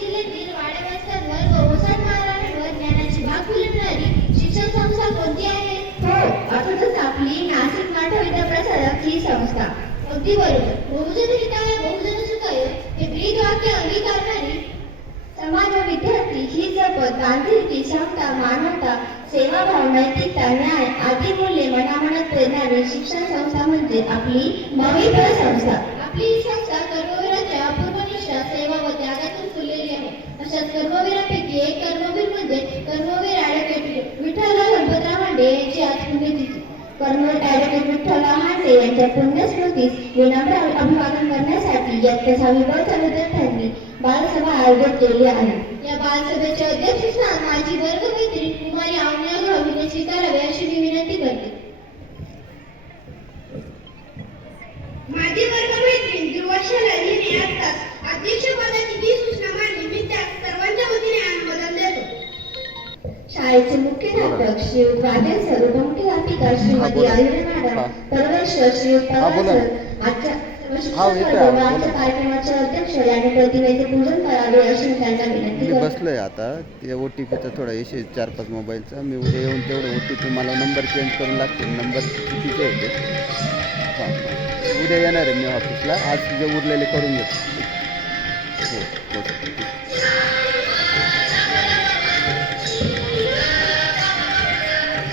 जिल्ह्यातील वाड्यावस्त्यांवर व ओसाड महाराष्ट्रावर ज्ञानाची भाग फुलवणारी शिक्षण संस्था कोणती आहे? हो, अर्थातच आपली नाशिक मराठा विद्याप्रसारक ही संस्था. अगदी बरोबर. बहुजन हिताय बहुजन सुखाय हे ब्रीद वाक्य अंगीकारणारी समाज व विद्यार्थी ही जपत बांधिलकी, समता, मानवता, सेवाभाव, नैतिकता, न्याय आदी मूल्ये मनामनात प्रेरणारी शिक्षण संस्था म्हणजे आपली पवित्र संस्था. आपली ही संस्था कर्मवीरांच्या अपूर्वनिष्ठा, सेवा व त्यागातून फुललेली आहे. अशाच कर्मवीरांपैकी एक कर्मवीर म्हणजे कर्मवीर ॲडव्होकेट विठ्ठलराव गणपतराव हांडे यांची आज पुण्यतिथी. कर्मवीर ॲडव्होकेट विठ्ठलराव हांडे यांच्या पुण्यस्मृतीस विनम्र अभिवादन करण्यासाठी इयत्ता 6वी च्या विद्यार्थ्यांनी बालसभा आयोजित केली आहे. या बालसभेचे अध्यक्षस्थान माझी वर्गमैत्रीण कुमारी आवन्या गवळीने स्वीकारावे अशी मी विनंती करते. माझी वर्गमैत्रीण दुर्वाशा हिने आत्ताच अध्यक्षपदाची जी सूचना मांडली, मी त्यास सर्वांच्या वतीने अनुमोदन देतो. शाळेचे मुख्याध्यापक श्रीयुत राजेश सर, उपमुख्याध्यापिका श्रीमती आयुर्वे मॅडम, परमेश्वर श्रीयुत पवार सर, आजच्या कार्यक्रमाचे अध्यक्ष यांनी प्रतिमेचे पूजन करावे अशी त्यांना विनंती मी बसलोय आता ते OTPचा थोडा इश्यू 4-5 मोबाईलचा. मी उद्या येऊन तेवढं OTP मला नंबर चेंज करून लागतील. नंबर चुकीचे होते. हां, उद्या येणार आहे मी ऑफिसला. आज जे उरलेले करून घेतो.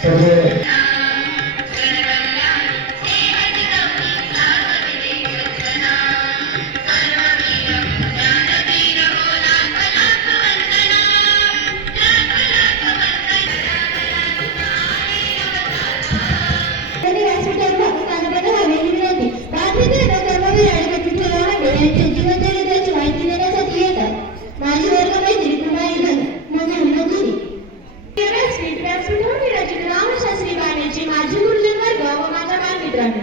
हो हो. माझी वर्गमैत्री कुमारी रामशास्त्री बाणेचे माझे गुरुजन वर्ग व माझ्या बालमित्रांनो,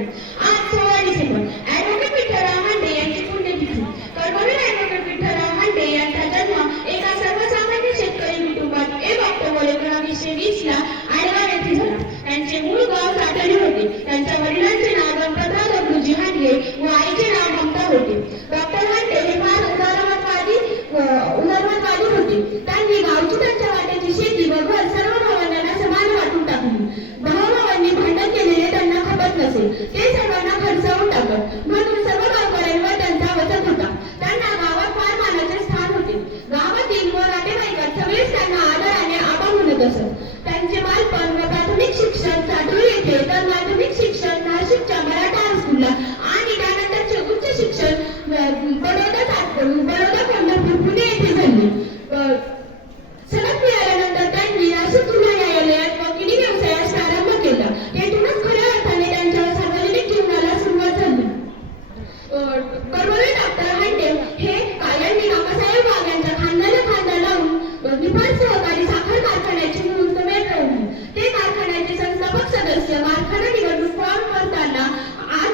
आज 16 डिसेंबर ॲडव्होकेट विठ्ठलराव हांडे यांची पुण्यतिथी. कर्मवीर ॲडव्होकेट विठ्ठलराव हांडे यांचा जन्म एका सर्वसामान्य शेतकरी कुटुंबात 1 ऑक्टोबर 1920 ला आडगाव येथे झाला. त्यांचे मूळ गाव साटली होते. त्यांच्या वडिलांचे नाव गणपतराव दगडूजी हांडे व आईचे नाव ममता होते. डॉक्टर हांडे हे फार उदारमतवादी होते. त्यांनी गावची त्यांच्या वाट्याची शेती व घर सर्व भावंडांना समान वाटून टाकली. भावाभावांनी भांडण केलेले त्यांना खपत नसे. ते सर्वांना खर्चावून टाकत. म्हणून सर्व गावकऱ्यांवर त्यांचा वचक होता. त्यांना गावात फार मानाचे स्थान होते. गावातील व नातेवाईकात सगळेच त्यांना आदराने आबा म्हणत असत. त्यांचे बालपण व प्राथमिक शिक्षण साटोळी येथे, तर माध्यमिक शिक्षण नाशिकच्या मराठा हायस्कूलला आणि त्यानंतरचे उच्च शिक्षण बडोदा कोल्हापूर पुणे येथे झाले. सनद मिळाल्यानंतर त्यांनी नाशिक जिल्हा न्यायालयात वकिली व्यवसायास प्रारंभ केला. येथूनच खऱ्या अर्थाने त्यांच्या सार्वजनिक जीवनाला सुरुवात झाली. कर्मवीर डॉक्टर हांडे हे कायमनी काकासाहेब वाघ यांच्या खांद्याला खांदा लावून निफाड सहकारी साखर कारखान्याची मुहूर्तमेढ रोवली. ते कारखान्याचे संस्थापक सदस्य कारखाना निवडणूक फॉर्म भरताना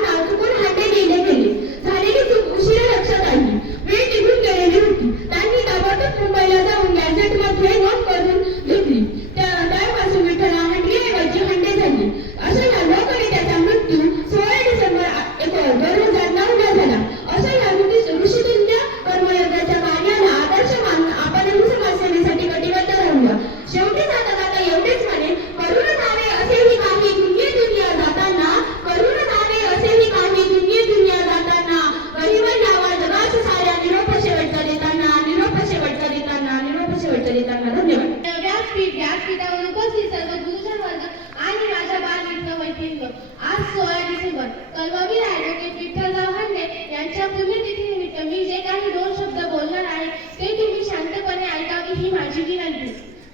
नाव चुकून हांडे लिहिले गेले. झालेली चूक उशिरा लक्षात आली. वेळ निघून गेलेली होती. त्यांनी ताबडतोब मुंबईला जाऊन गॅझेटमध्ये नोंद करून घेतली. त्यापासून विठ्ठलराव हांडे हांडे झाले. अशा या लोकनेत्याचा मृत्यू 16 डिसेंबर 2009 ला झाला. अशा या ऋषितुल्य कर्मयोगाच्या कार्याला आदर्श मानून आपण समाजसेवेसाठी कटिबद्ध राहूया. शेवटी जाता एवढेच म्हणे, करून जावे असेही काही दुनिया जाताना, करून जावे असेही काही दुनिया जाताना, गरीब यावा जगास साऱ्या निरोप शेवटचा देताना, निरोप शेवटचा देताना, निरोप शेवटचा देताना. धन्यवाद. व्यासपीठावर उपस्थित सर्व गुरुजन वर्ग आणि माझ्या बालमित्र मैत्रिणी, आज 16 डिसेंबर कर्मवीर ॲडव्होकेट विठ्ठलराव हांडे यांच्या पुण्यतिथीनिमित्त मी जे काही 2 शब्द बोलणार आहे ते तुम्ही शांतपणे ऐकावे ही माझी विनंती.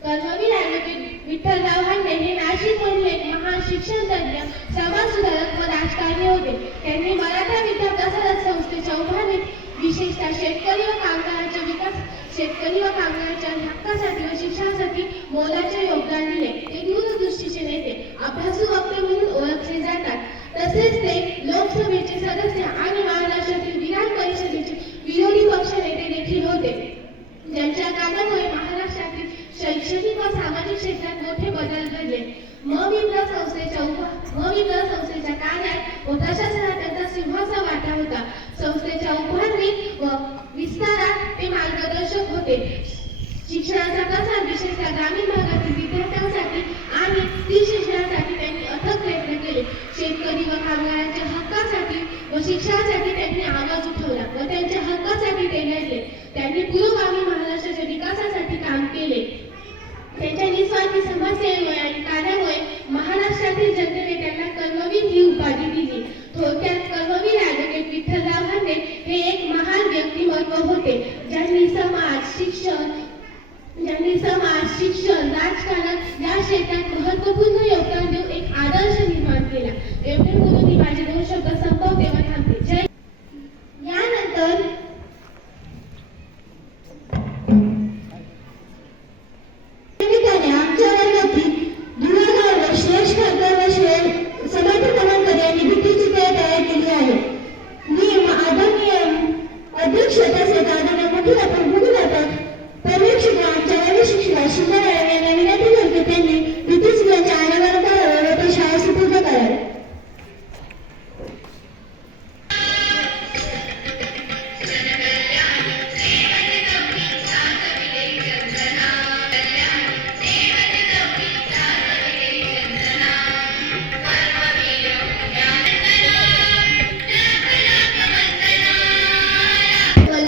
कर्मवीर ॲडव्होकेट विठ्ठलराव हांडे हे नाशिकमधील एक महान शिक्षण तज्ञ, समाज सुधारक व राजकारणी होते. त्यांनी मराठा विद्याप्रसारक संस्थेच्या उभारणीत विशेषतः शेतकरी व कामगारांच्या हक्कासाठी व शिक्षणासाठी मोलाचे योगदान दिले. ते दूरदृष्टीचे नेते, अभ्यासू वक्ते म्हणून ओळखले जातात. तसेच ते लोकसभेचे सदस्य आणि महाराष्ट्रातील विधान परिषदेचे विरोधी पक्ष नेते देखील होते. ज्यांच्या कार्यामुळे महाराष्ट्रातील शैक्षणिक व सामाजिक क्षेत्रात मोठे बदल घडले. मविप्र संस्थेच्या कार्यात व प्रशासनात त्यांचा सिंहाचा वाटा होता. संस्थेच्या उभारणीत व विस्तारात ते मार्गदर्शक होते. होते. शिक्षणाचा प्रसार विशेषतः ग्रामीण भागातील विद्यार्थ्यांसाठी आणि स्त्री शिक्षणासाठी त्यांनी अथक प्रयत्न केले. शेतकरी व कामगारांच्या हक्कासाठी व शिक्षणासाठी त्यांनी आवाज उठवला व त्यांच्या हक्कासाठी ते लढले. त्यांनी पुरोगामी महाराष्ट्राच्या विकासासाठी काम केले. त्यांच्या निस्वार्थी समाजसेवेमुळे आणि कार्यामुळे महाराष्ट्रातील जनतेने त्यांना कर्मवीर ही उपाधी दिली. थोडक्यात कर्मवीर ॲडव्होकेट विठ्ठलराव हांडे हे एक महान व्यक्तिमत्व होते, ज्यांनी शिक्षण, राजकारण या क्षेत्रात महत्त्वपूर्ण योगदान देऊन एक आदर्श निर्माण केला. एवढे बोलून मी माझे 2 शब्द संपवते व थांबते. जय. यानंतर आमच्या वर्गातील दुरागाव श्रेष्ठ खरकर व समर्थ कमलकर यांनी भीतीची तयार केली आहे. मी आदरणीय अध्यक्ष तसेच आदरणीय मुख्याध्यापक पर्यवेक्षक आमच्या वर्ग शिक्षिका शिंदे मॅडम यांना विनंती करते त्यांनी भीतीची त्यांच्या आण्यावर करावे व ते शाळेत सुपूर्द करावे.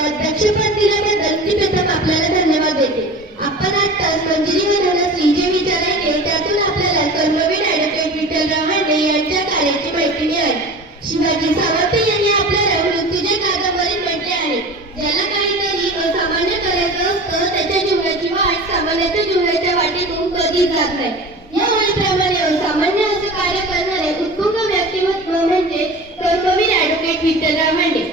अध्यक्षपद दिल्याबद्दल मी प्रथम आपल्याला धन्यवाद देते. आपण आत्ताच मंजिरीवर असली जे विचार ऐकले त्यातून आपल्याला कर्मवीर ॲडव्होकेट विठ्ठलराव हांडे यांच्या कार्याची माहिती मिळाली. शिवाजी सावंत यांनी आपल्याला मृत्यूजय कादंबरीत म्हटले आहे, ज्याला काहीतरी असामान्य करायचं असतं त्याच्या जीवनाची वाट सामान्याच्या जीवनाच्या वाटेतून कधीच जात नाही. या ओळीप्रमाणे असामान्य असं कार्य करणारे उत्तुंग व्यक्तिमत्व म्हणजे कर्मवीर ॲडव्होकेट विठ्ठलराव हांडे.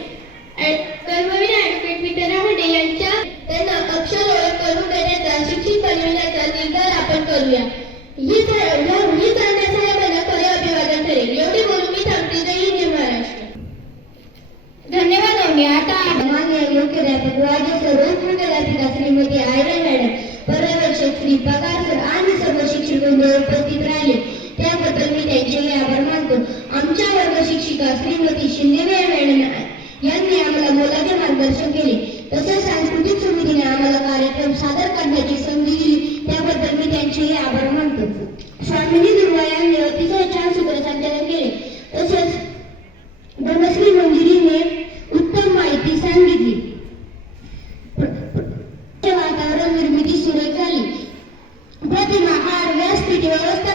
कर्मवीर ॲडव्होकेट विठ्ठलराव हांडे यांच्या त्यांना अक्षर ओळख करून देण्याचा, शिक्षित बनविण्याचा निर्धार आपण करूया. ही साहेबांना खरे अभिवादन करेल. एवढी बोलून मी थांबते. जय हिंद महाराष्ट्र. धन्यवाद. आता मान्य मुख्याध्यापक राजे सर, उपमुख्याध्यापिका श्रीमती आयरन मॅडम, पर्यवेक्षक श्री पगार सर आणि सर्व शिक्षकवृंद उपस्थित राहिले त्याबद्दल मी त्यांचे आभार मानतो. आमच्या वर्ग शिक्षिका श्रीमती शिंदे मॅडम यांनी आम्हाला मोलाचे मार्गदर्शन केले. तसेच सांस्कृतिक समितीने आम्हाला कार्यक्रम सादर करण्याची संधी दिली त्याबद्दल मी त्यांचेही आभार मानतो. स्वामिनी दुर्गा यांनी अतिशय छान सूत्रसंचालन केले. तसेच धनश्री मंजिरीने उत्तम माहिती सांगितली. वातावरण निर्मिती सुरेख झाली. प्रतिमा, हार, व्यासपीठ व्यवस्था